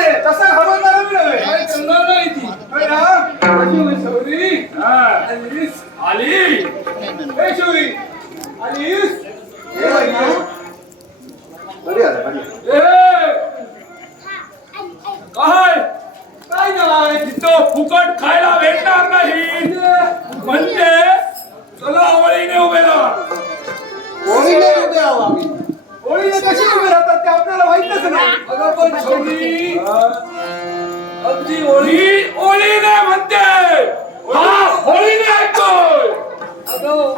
रे तसा हरवणारा मी नव्हे काय करणार नाही ती? होय ना? माझी होय हा. आलीस? आली. हे शौरी. आलीस? हे? होय ना? ए काय? काय नाही तिथं फुकट खायला भेटणार नाही. म्हणजे? चला आवळीने उभे राहा. होळीला कशी उभे राहतात ते आपल्याला माहितच नाही. अगं पण छोटी ओळीने म्हणते. हा होळीने ऐकतोय.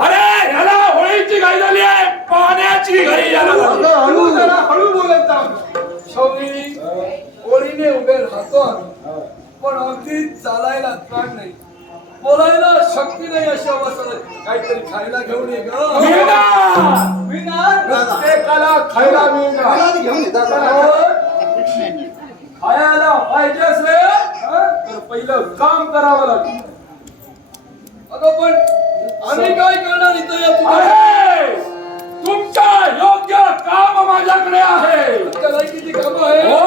अरे ह्याला होळीची घाई झाली आहे. पाण्याची घाई याला झाली. आहे. हळू जरा हळू बोलत जा. छोटी ओळीने उभे राहतो आम्ही. पण अगदी चालायला त्राण नाही. बोलायला शक्ती नाही अशी अवस्था. काहीतरी खायला घेऊन ये ग. मिळणार. मिळणार प्रत्येकाला खायला मिळणार. खायला पाहिजे असले तर पहिलं काम करावं लागेल अगं पण आम्ही काय करणार इथं तुमच्या योग्य काम माझ्याकडे आहे. त्याला किती कामं आहे हो!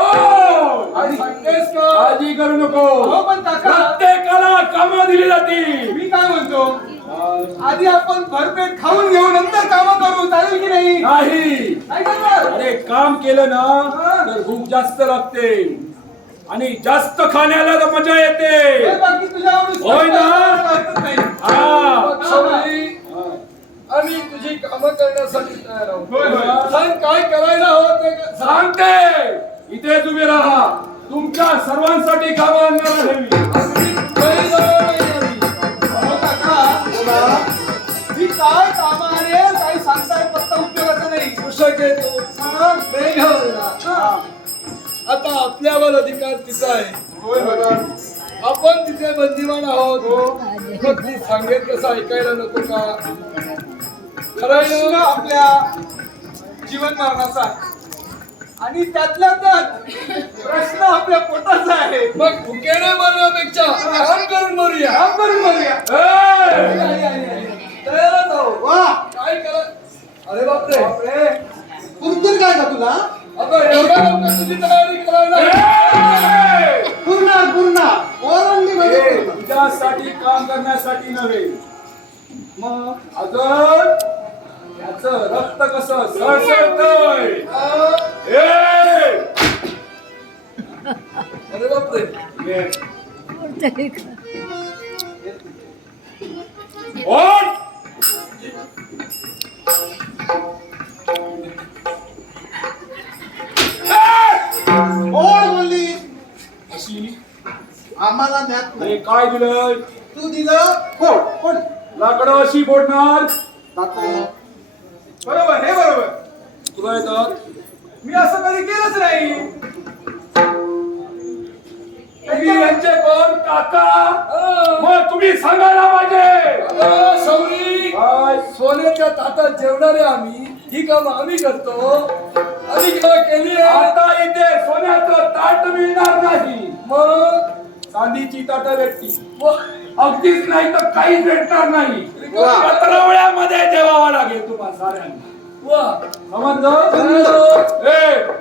आणि सांगतेस का? काळजी करू नको. हो पण काका. प्रत्येकाला कामं दिली जातील मी काय म्हणतो? आधी आपण भरपेट खाऊन घेऊ नंतर काम करू. चालेल की नाही? अरे काम केलं ना तर भूक जास्त लागते. आणि जास्त खाण्याला तर मजा हे येते होय ना? हा. आम्ही तुझी कामं करण्यासाठी तयार. आहोत. सांग काय करायला हवं ते? सांगते. इथेच उभे राहा. तुमच्या सर्वांसाठी कामं आणणार आहे मी. हो काय कामाने काही सांगताय फक्त उपयोगाचं नाही. कृषक आहे तो. मेघावर आहे. आता आपल्यावर अधिकार तिचा आहे. आपण तिथे बंदिवान आहोत. मग ती सांगेल कसं ऐकायला नको का? खरं? आपल्या जीवन मरणाचा. आणि त्यातल्या त्यात प्रश्न आपल्या पोटाचा आहे. मग भुकेने मरण्यापेक्षा करून मरूया. करून बघूया ओढ! बोलली अशी. आम्हाला ज्ञात नाही. हे काय दिलंय? तू दिलं फोड फोड. लाकडं अशी फोडणार? दाखव. बरोबर हे बरोबर. तुला येतात मी असं कधी केलंच नाही. तुम्ही यांचे कोण? काका? अं, मग तुम्ही सांगायला पाहिजे. सोन्याच्या ताटात जेवणारे आम्ही ही काम आम्ही करतो. आम्ही केली आता इथे सोन्याचं ताट मिळणार नाही. मग? चांदीची ताट भेटती व- अगदीच नाही तर काहीच भेटणार नाही. पत्रावळ्यामध्ये जेवावं लागेल तुम्हाला साऱ्यांना.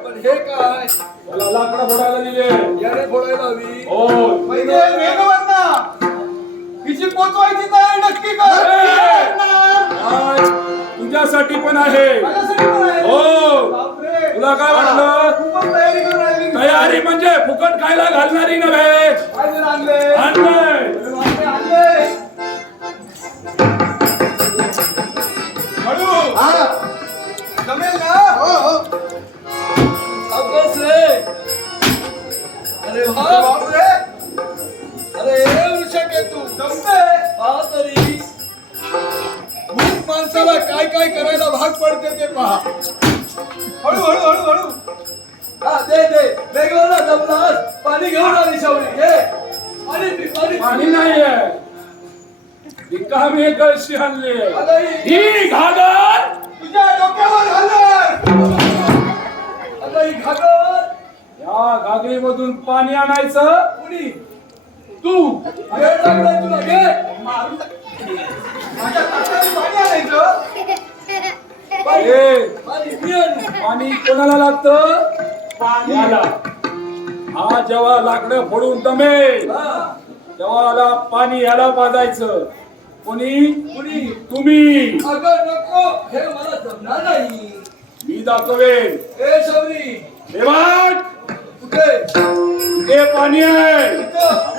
पण हे काय? लाकडं फोडायला दिले. याने फोडायला हवी. हो. पोचवायची तयारी नक्की कर? तुझ्यासाठी पण आहे. माझ्यासाठी पण आहे. हो. बापरे. तुला काय वाटलं? खूपच तयारी करून तयारी म्हणजे फुकट खायला घालणारी नव्हे. काय जण आणले. आणलंय आणले. आणले. हळू. हा. जमेल ना? हो हो. अभ्यास रे. अरे वा माणसाला काय काय करायला भाग पडते ते पहा. हळू हळू हळू हळू. हा दे दे. वेगळा जमलास पाणी घेऊन आली शौरी घे पाणी पी पाणी पाणी पी. नाहीये. रिकामी कळशी आणली. अगं, ही- ही घागर. तुझ्या डोक्यावर घालणार अगं, ही घागर. या घागरीमधून पाणी आणायचं. कुणी? तू. वेळ लागलाय तुला. घे मारून पाणी कोणाला लागतं? पाणी याला हा जेव्हा लाकडं फोडून दमेल. तेव्हा याला पाणी याला पाजायचं कोणी? कुणी? तुम्ही. अगं नको. हे मला जमणार नाही. मी दाखवेन. ए हे बघ कुठे? हे पाणी आहे.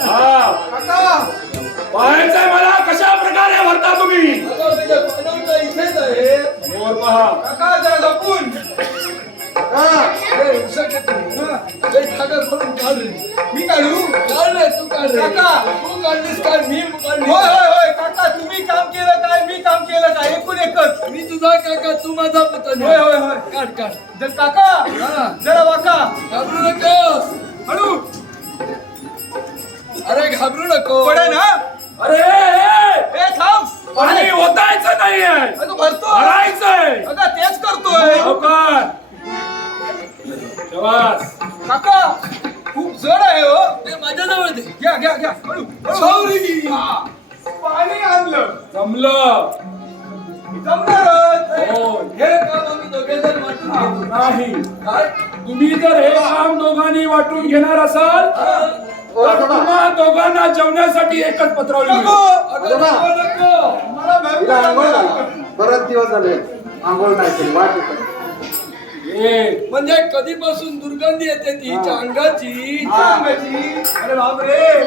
हा. काका. पाहायचंय मला कशा प्रकारे भरता तुम्ही इथेच आहे वर पहा काका जरा? हा. मी काढू काढ रे, तू काढ रे. काका. तू काढलीस काढ, मी काढली होय होय होय काका तुम्ही काम केलं काय मी काम केलं काय एकूण एकच मी तुझा काका तू माझा पुतण्या. होय होय होय काढ काढ जर काका हा. जरा वाका घाबरू नकोस हळू अरे घाबरू नको पडे ना अरे ए, ए! थांब! पाणी ओतायचं नाहीये. अगं भरतो! भरायचंय. अगं तेच करतोय. लवकर. शाबास. काका खूप जड आहे हो. ते माझ्याजवळ दे. घ्या घ्या घ्या. हळू हळू. सौरी. हा. पाणी आणलं. जमलं. जमणारच हो. हे. काम आम्ही दोघे जण वाटून घेऊ. नाही. काय? तुम्ही जर हे काम दोघांनी वाटून घेणार असाल तर तुम्हा दोघांना जेवण्यासाठी एकच पत्रावली मिळेल. आंघोळ. घाला. बरेच दिवस झाले. आंघोळ नाही केली. वाट येते. म्हणजे कधीपासून दुर्गंधी येते तिच्या अंगाची हा. अरे बापरे!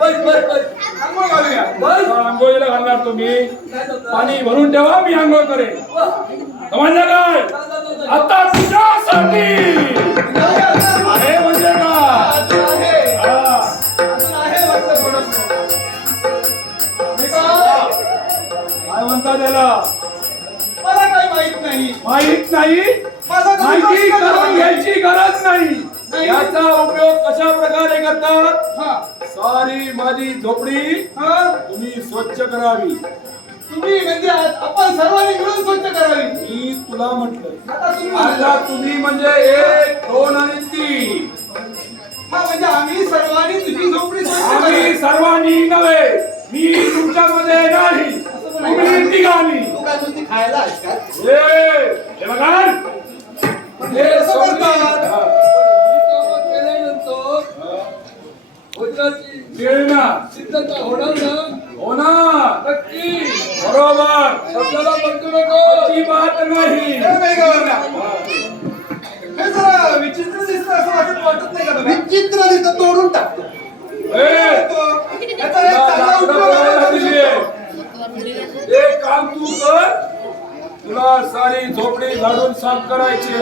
बस बस बस. आंघोळ घालूया. बस. आता आंघोळीला घालणार तुम्ही. काय? पाणी भरून ठेवा मी आंघोळ करेन. समजलं काय जा, जा, जा, जा. आता तुझ्यासाठी. आहे म्हणजे काय? काय म्हणता त्याला? मला काही माहीत नाही. माहीत नाही? माझा कधी माहिती प्रश्न करून नाही. घ्यायची गरज नाही. नाही. याचा उपयोग कशा प्रकारे करतात? हा. सारी माझी झोपडी हा. तुम्ही स्वच्छ करावी. तुम्ही म्हणजे आज आपण सर्वांनी मिळून स्वच्छ करावी. मी तुला म्हटलं आता तुम्ही आता म्हणता. तुम्ही म्हणजे एक दोन आणि तीन. हा म्हणजे आम्ही सर्वांनी तुझी झोपडी स्वच्छ आम्ही करावी. सर्वांनी नव्हे मी तुमच्यामध्ये नाही. तू काय नुसती खायला आहेस का ए, हे बघा हे? हा. ही सिद्धता होणार ना होणार नक्की बरोबर शब्दाला बंधू नको नाही हे. हे जरा विचित्र दिसतं असं वाटत वाटत नाही का? विचित्र दिसतं तोडून टाकतो एक काम तू कर. तुला सारी झोपडी झाडून साफ करायची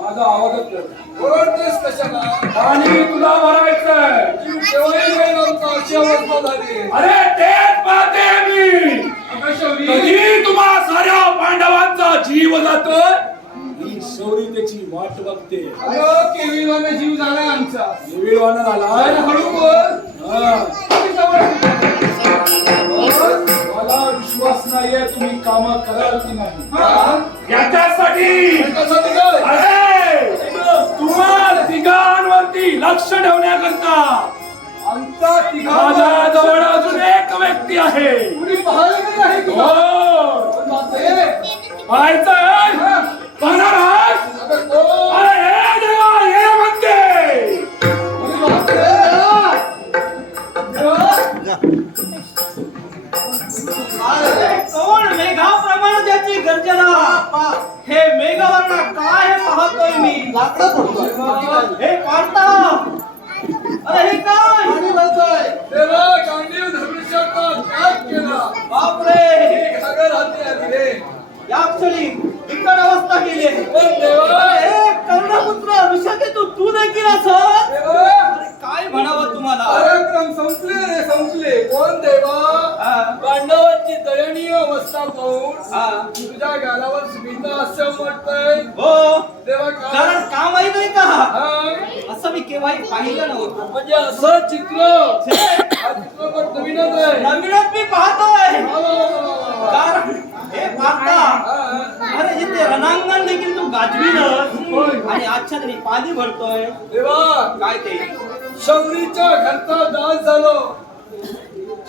माझा आवाजच कर. ओरडतेस कशाला? पाणी तुला भरायचंय जीव केव्हाही जाईल आमचा अशी अवस्था झाली. अरे तेच पाहते मी. अगं शौरी, कधी तुम्हा साऱ्या पांडवांचा जीव जातो वाट बघते. जीव झालाय आमचा. अरे झाला? हळू बोल. हा. मला विश्वास नाहीये तुम्ही काम कराल की नाही. हा? याच्यासाठी तुम्हाला तिघांवरती लक्ष ठेवण्याकरता आमचा तिघा जवळ अजून एक व्यक्ती आहे. कुणी नाही आहे हो. हा. पाहणार आहात? हे देवा काय पाहतोय मी हे पाहता अरे हे काय पाणी भरतोय गांडीव त्याग केला बापरे हे घागर हाती आली या क्षणी विकट अवस्था केली अरे कर्णपुत्र ऋषकेतू तू देखील असं? काय म्हणावं तुम्हाला? पराक्रम संपले रे संपले. कोण देवा. पांडवांची दयनीय अवस्था पाहून. तुझ्या गालावर स्मिता असं वाटतंय हो. देवा कारण का माहीत नाही का? असं मी केव्हाही पाहिलं नव्हतं. म्हणजे असं चित्र. हा. चित्रपट नवीनच आहे. नवीनच मी पाहतोय. कारण हे पाहता. अरे इथे रणांगण देखील तू गाजविलं आणि आजच्या तरी पाणी भरतोय. देवा काय ते? शौरीच्या घरचा दास झालो.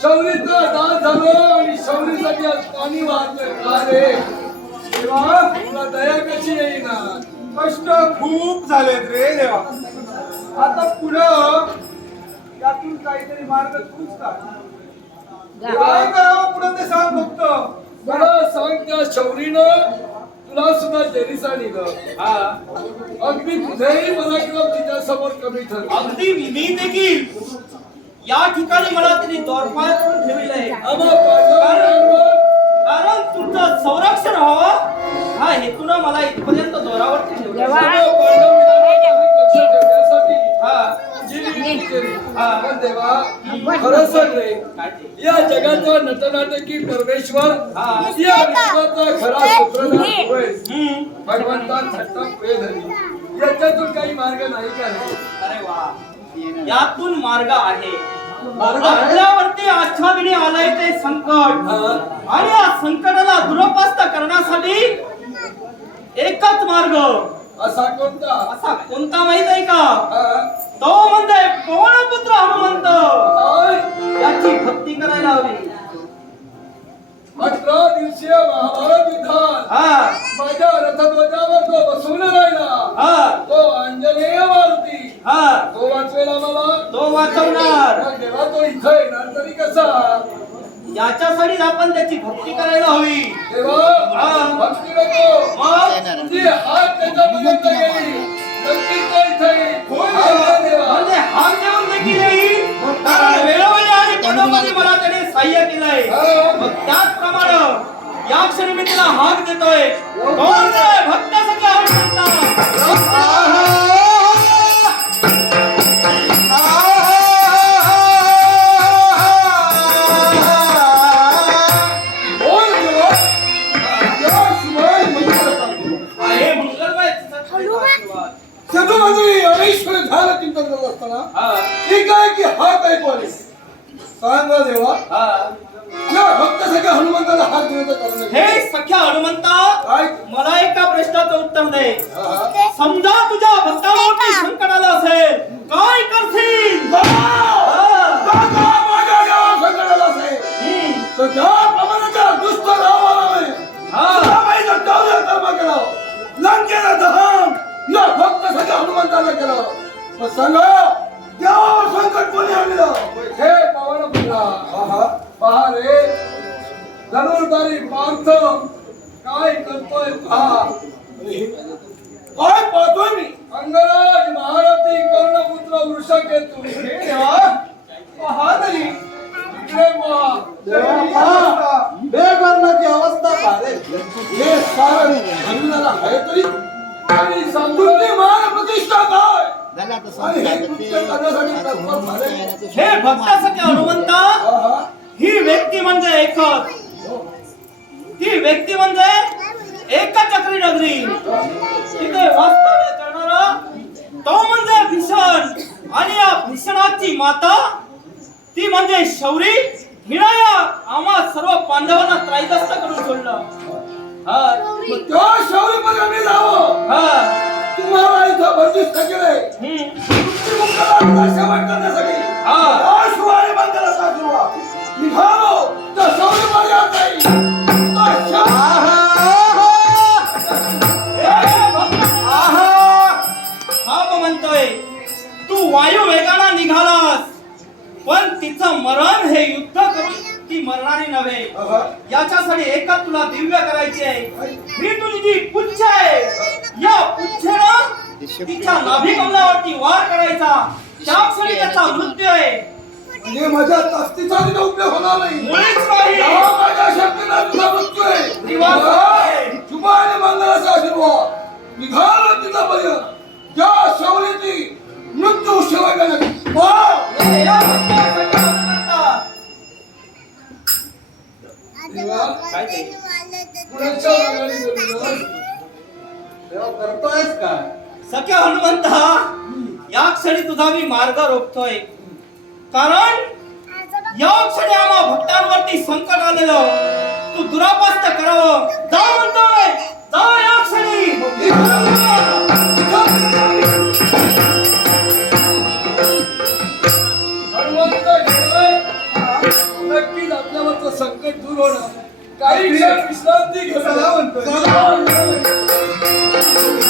शौरीचा दास झालो आणि शौरीसाठी आज पाणी वाहतोय. देवा तुला दया कशी येईना? कष्ट खूप झालेत रे देवा. आता पुढं यातून काहीतरी मार्ग तूच काय करावं पुढं ते सांग फक्त. मला सांग त्या शौरीनं तुला सुद्धा जेरीसा निघ हा. अगदी तुझेही मला किंवा तिच्या समोर कमी ठरलं. अगदी मी देखील. या ठिकाणी मला करून आम्हा पांडवांवर कारण तुमचं संरक्षण व्हावं हा हेतून मला इथपर्यंत दोरावरती ठेवलं. देवा खरं सांग रे काय ते? या जगाचा नटनाटकी परमेश्वर हा. या विश्वाचा खरा सूत्रधार. भगवंता पुढे धरली याच्यातून काही मार्ग नाही का? अरे वा यातून मार्ग आहे आपल्यावरती आच्छादणी आलंय ते संकट. आणि या संकटाला दुरपस्त करण्यासाठी एकच मार्ग असा कोणता? असा कोणता माहीत आहे का? तो म्हणजे पवनपुत्र हनुमंत. काय? याची भक्ती करायला हवी. अठरा दिवसीय महाभारत युद्धात हा. माझ्या रथध्वजावर तो बसवून राहिला. हा. तो अंजनेय मारुती. हा. तो वाचवेला मला तो वाचवणार. जेव्हा तो इथं येणार तरी कसा? याच्यासाठी आपण त्याची भक्ती करायला हवी. हा. भक्ती? म्हणजे वेळोवेळी मला त्याने सहाय्य केलंय. मग त्याचप्रमाणे या क्षणी मी तिला हाक देतोय. हे सख्या हनुमंता काय? मला एका प्रश्नाचं उत्तर दे. हा, हा. समजा तुझ्या भक्तावरती संकट आलं असेल काय करशील? हा. दादा माझ्या या संकटाला असेल, हम्म. तर ज्याप्रमाणे त्या दुष्ट रावणाने हा. सीताबाईचं दौर्य कर्म केलं, लंकेला दहन. या भक्त सगळ्या हनुमंताला केलं. मग सांगा देवावर संकट कोणी आणलं? हे पवन पुत्रा पहा रे धनुर्धारी पार्थ काय करतोय पहा. काय पाहतोय मी. अंगराज महारथी कर्णपुत्र वृषकेतू. हे देवा पहा तरी इकडे पहा. बेगरणाची अवस्था पारे हे सारं हनुमानाला आहे तरी. आणि समृद्धी मान प्रतिष्ठा काय हे कृत्य करण्यासाठी तत्पर झाले. हे भक्त सख्या हनुमंता. ही व्यक्ती म्हणजे एकच. व्यक्ती म्हणजे एकचक्री नगरी. तिथे वास्तव्य करणारा. तो म्हणजे भीषण. आणि या भीषणाची माता ती म्हणजे शौरी. हिनं या आम्हा सर्व पांडवांना त्रायदस्त करून सोडलं. हा. मग त्या शौर्यपर्यंत मी जावं. हा. तुम्हाला इथं बंदिस्त केलंय. हम्म. मुक्तिमुक्ताला शेवट करण्यासाठी हा. शिवाय बंदला साजूवा निघालो तिचं मरण हे युद्ध करून ती मरणारी नव्हे. याच्यासाठी एकच तुला दिव्य करायची आहे. ही तुझी जी पुच्छ आहे या पुच्छेनं तिच्या नाभी कमलावरती वार करायचा. त्या क्षणी त्याचा मृत्यू आहे. म्हणजे माझ्या ताकदीचा तिथं उपयोग होणार नाही. मुळीच नाही. माझ्या शक्तीला तुझा मृत्यू आहे. निवास. शुभ आणि मंगलाचा आशीर्वाद. निघालो तिचा पर्यंत शौर्याची नाही हे! करतोयस काय सख्या हनुमंता या क्षणी तुझा मी मार्ग रोखतोय. कारण या क्षणी आम्हा भक्तांवरती संकट आलेलं. तू दुरापास्त करावं. जा म्हणतोय. नक्कीच आपल्यावरचं संकट दूर होणार. काही विश्रांती घेऊन